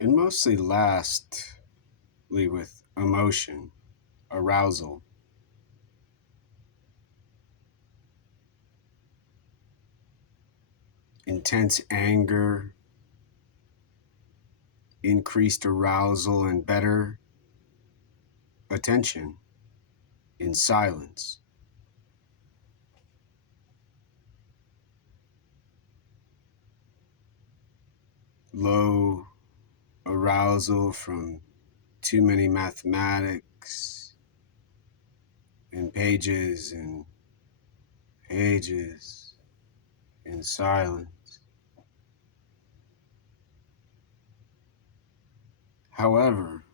and mostly lastly with emotion, arousal. Intense anger, increased arousal, and better attention in silence. Low arousal from too many mathematics and pages in silence. However,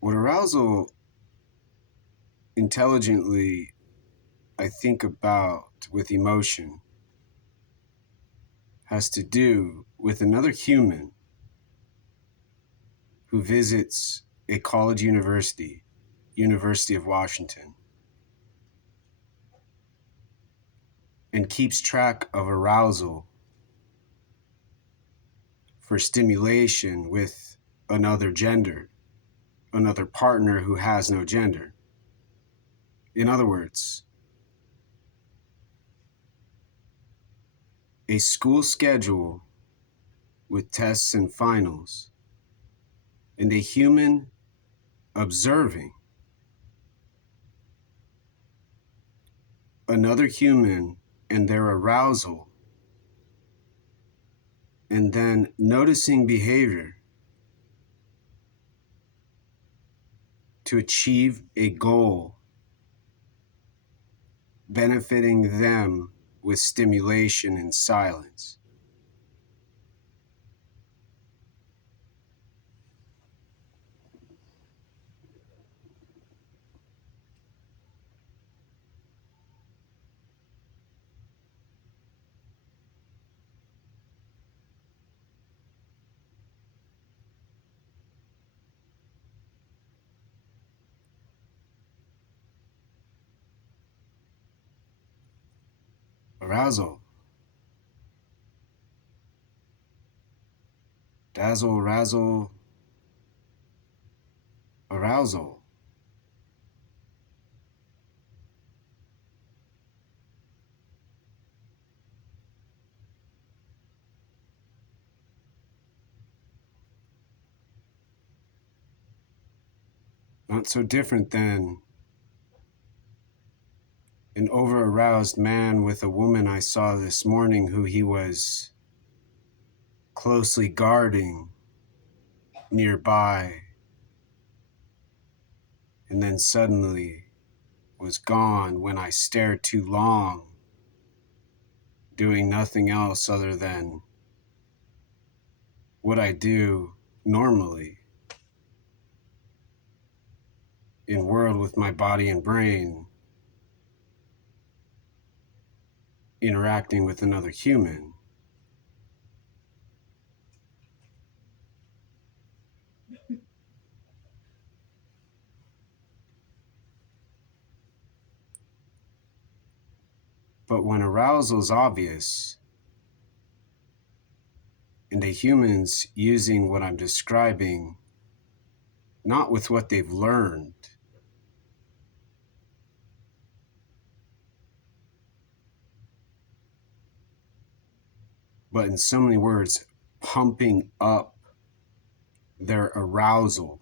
what arousal intelligently I think about with emotion has to do with another human who visits a college university, University of Washington, and keeps track of arousal for stimulation with another gender, another partner who has no gender. In other words, a school schedule with tests and finals, and a human observing another human and their arousal, and then noticing behavior to achieve a goal benefiting them with stimulation and silence. Arousal, dazzle, razzle, arousal. Not so different than an over aroused man with a woman I saw this morning who he was closely guarding nearby, and then suddenly was gone when I stared too long, doing nothing else other than what I do normally in world with my body and brain, interacting with another human. But when arousal is obvious, and a human's using what I'm describing, not with what they've learned, but in so many words, pumping up their arousal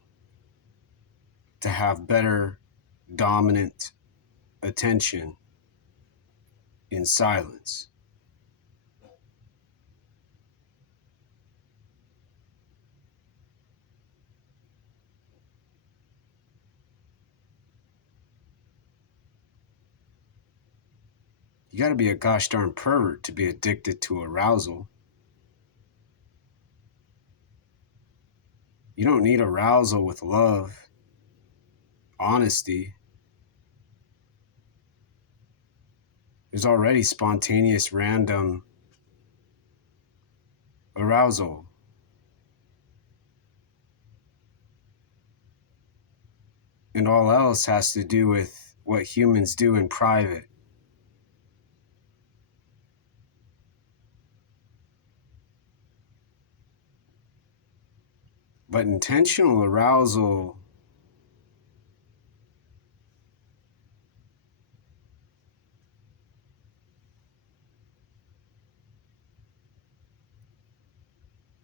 to have better dominant attention in silence. You got to be a gosh darn pervert to be addicted to arousal. You don't need arousal with love, honesty. There's already spontaneous, random arousal. And all else has to do with what humans do in private. But intentional arousal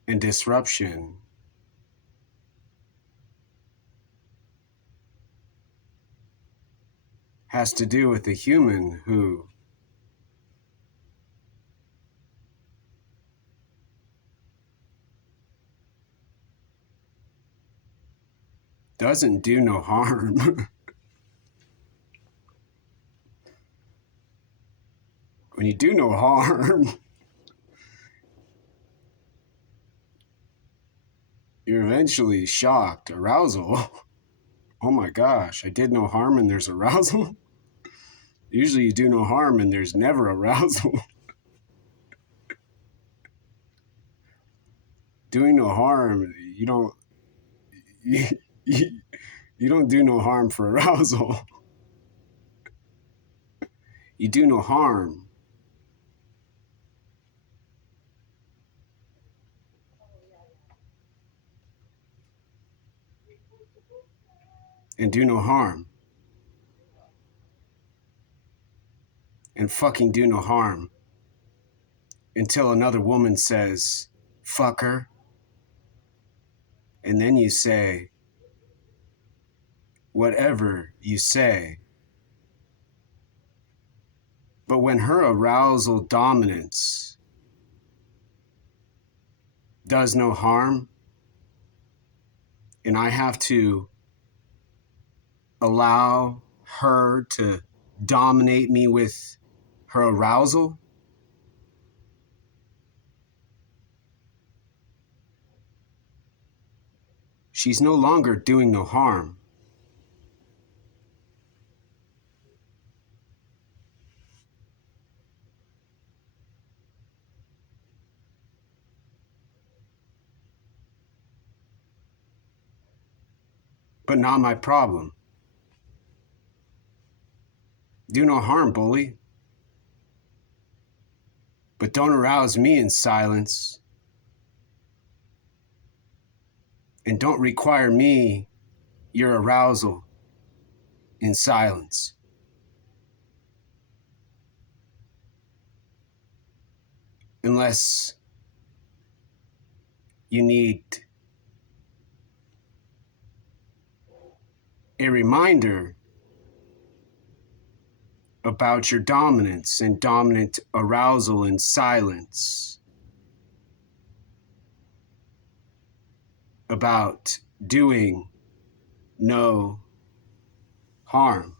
and disruption has to do with a human who doesn't do no harm. When you do no harm, you're eventually shocked. Arousal. Oh my gosh, I did no harm and there's arousal? Usually you do no harm and there's never arousal. Doing no harm, you, you don't do no harm for arousal. You do no harm and do no harm and fucking do no harm until another woman says, fuck her. And then you say, whatever you say. But when her arousal dominance does no harm, and I have to allow her to dominate me with her arousal, she's no longer doing no harm. But not my problem. Do no harm, bully. But don't arouse me in silence. And don't require me your arousal in silence. Unless you need a reminder about your dominance and dominant arousal in silence, about doing no harm.